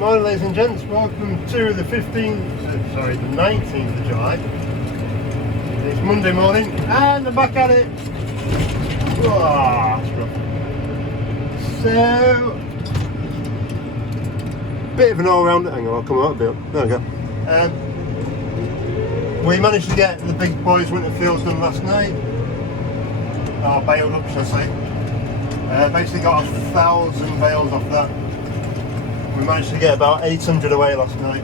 morning, ladies and gents. Welcome to the 19th of July. It's Monday morning and I'm back at it. Oh, that's rough. So, bit of an all-rounder. Hang on, I'll come out a bit. There we go. We managed to get the big boys' winter fields done last night. Or baled up, should I say. Basically got 1,000 bales off that. We managed to get about 800 away last night.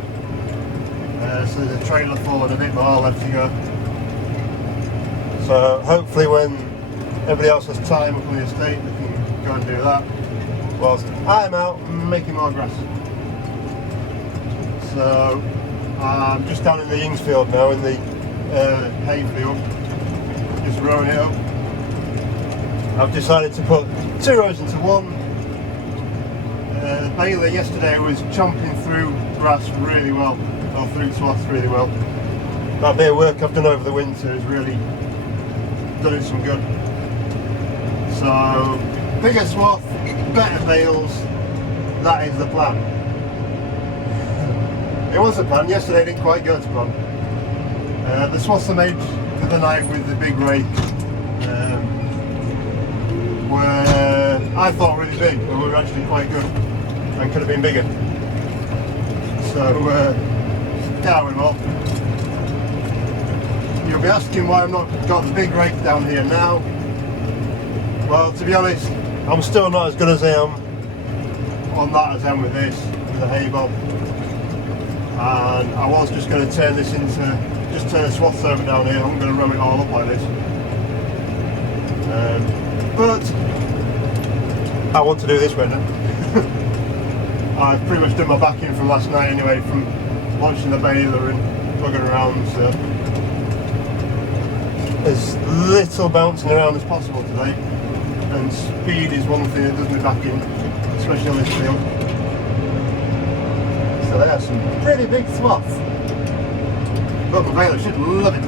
So there's a trailer full and a bit more left to go. So hopefully when everybody else has time up on the estate, they can go and do that. Whilst I'm out making more grass. So I'm just down in the Ings field now, in the hay field, just rowing it up. I've decided to put 2 rows into one. The baler yesterday was chomping through grass really well, or through swaths really well. That bit of work I've done over the winter has really done it some good. So, bigger swath, better bales, that is the plan. It was a plan, yesterday didn't quite go to plan. The swaths I made for the night with the big rake were, I thought, really big, but were actually quite good and could have been bigger. So, down with them all. You'll be asking why I've not got the big rake down here now. Well, to be honest, I'm still not as good as I am on that as I am with this, with the hay bob. And I was just going to turn this into, just turn the swaths over down here. I'm going to row it all up like this. But I want to do this winter. I've pretty much done my backing from last night anyway, from watching the baler and bugging around. So as little bouncing around as possible today. And speed is one thing that does me back in, especially on this field. So there's some pretty big swaths. But the baler should love it.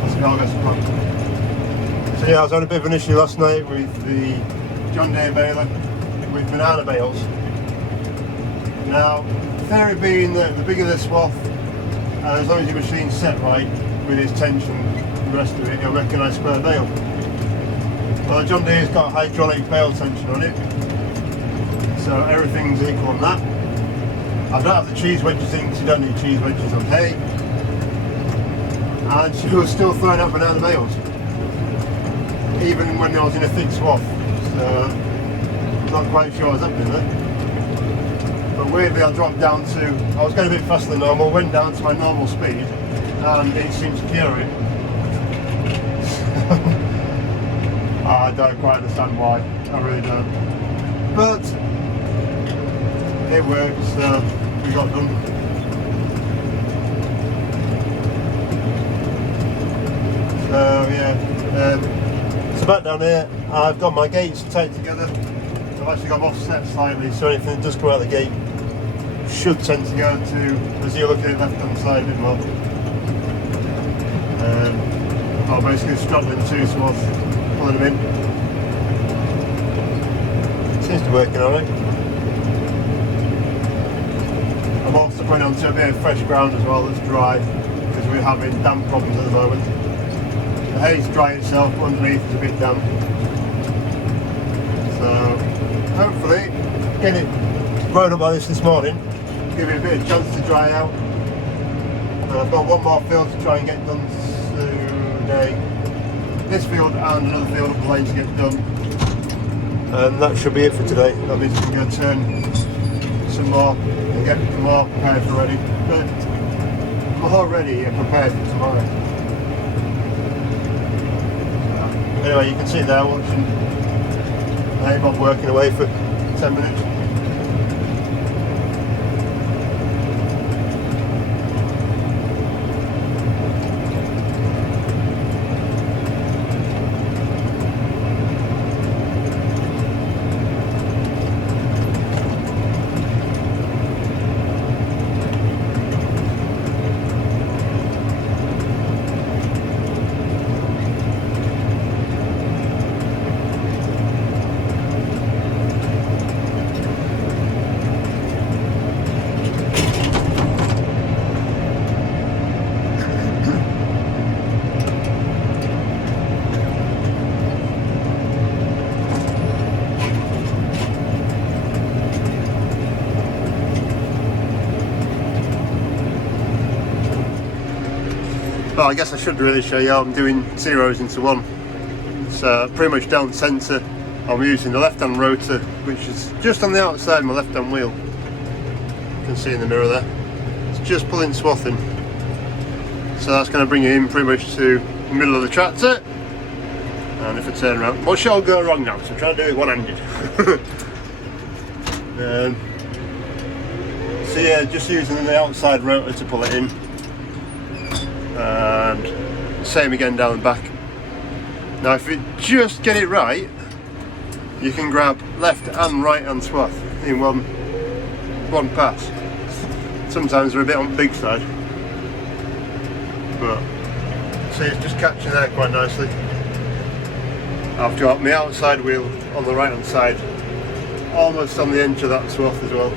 Let's go get some fun. So yeah, I was having a bit of an issue last night with the John Deere baler with banana bales. Now, theory being that the bigger the swath, as long as your machine's set right with its tension and the rest of it, you'll recognise square bale. Well, John Deere's got hydraulic bale tension on it, so everything's equal on that. I don't have the cheese wedges in because you don't need cheese wedges on hay. And she was still throwing out banana bales, even when I was in a thick swath. So, not quite sure what's happening there. But weirdly I dropped down to, I was going a bit faster than normal, went down to my normal speed, and it seemed to cure it. I don't quite understand why, I really don't. But it worked, so we got done. So yeah, so back down here, I've got my gates tight together. I've actually got them offset slightly, so anything that does come out of the gate should tend to go to, as you're looking at the left hand side a bit more. I'm basically straddling 2 swaths, pulling them in. Seems to be working alright. I'm also putting onto a bit of fresh ground as well that's dry, because we're having damp problems at the moment. The hay's dry itself, but underneath is a bit damp. So hopefully get it rowed up like this morning, give it a bit of chance to dry out. And I've got one more field to try and get done today. This field and another field up the lane to get done. And that should be it for today. That means we can go turn some more and get more prepared for ready. But more ready and prepared for tomorrow. Anyway, you can see there watching hay bob working away for 10 minutes. Well, I guess I should really show you how I'm doing zeros into one. So pretty much down centre I'm using the left hand rotor, which is just on the outside of my left hand wheel. You can see in the mirror there. It's just pulling swathing. So that's going to bring it in pretty much to the middle of the tractor. And if I turn around, what shall go wrong now? So I'm trying to do it one-handed. So yeah, just using the outside rotor to pull it in. And same again down the back. Now if you just get it right, you can grab left and right hand swath in one pass. Sometimes they're a bit on the big side, but see, it's just catching there quite nicely. I've got my outside wheel on the right hand side, almost on the edge of that swath as well.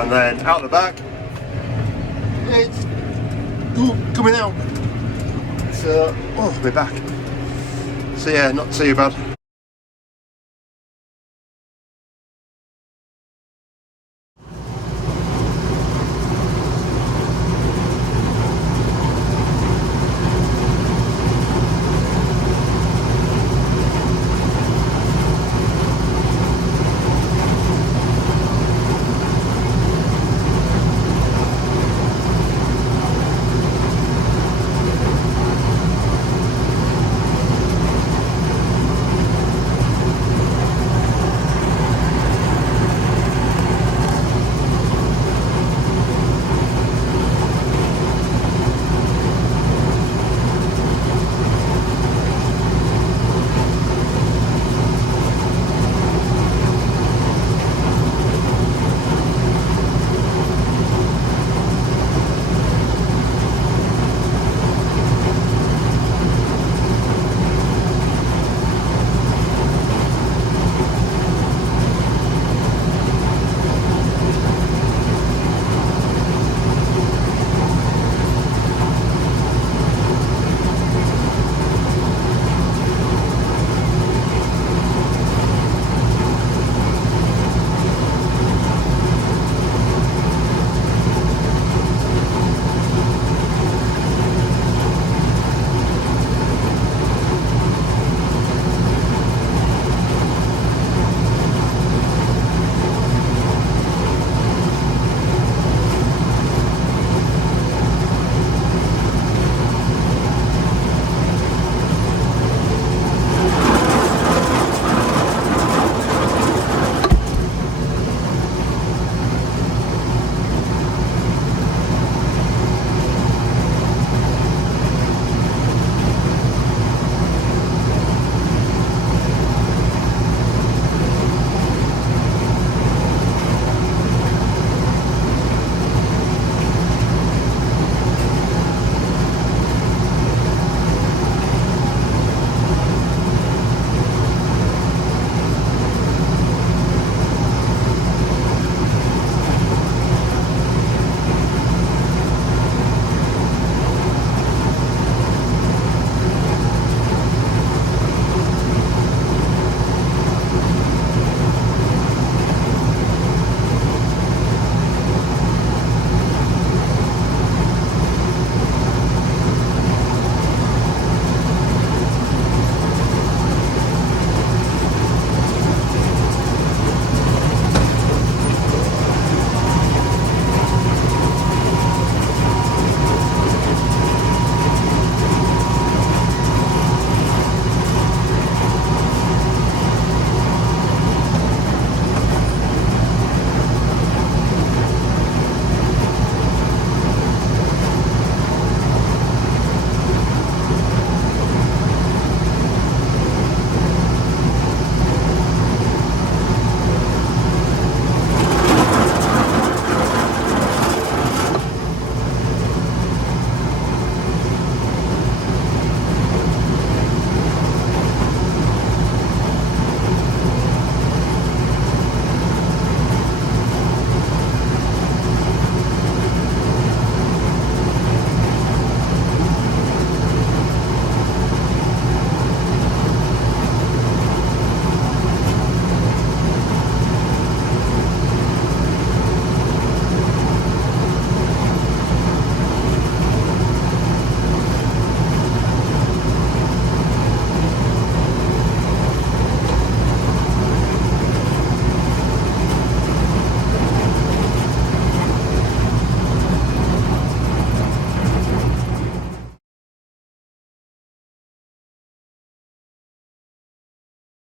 And then out the back, it's coming out. So, oh, my back. So yeah, not too bad.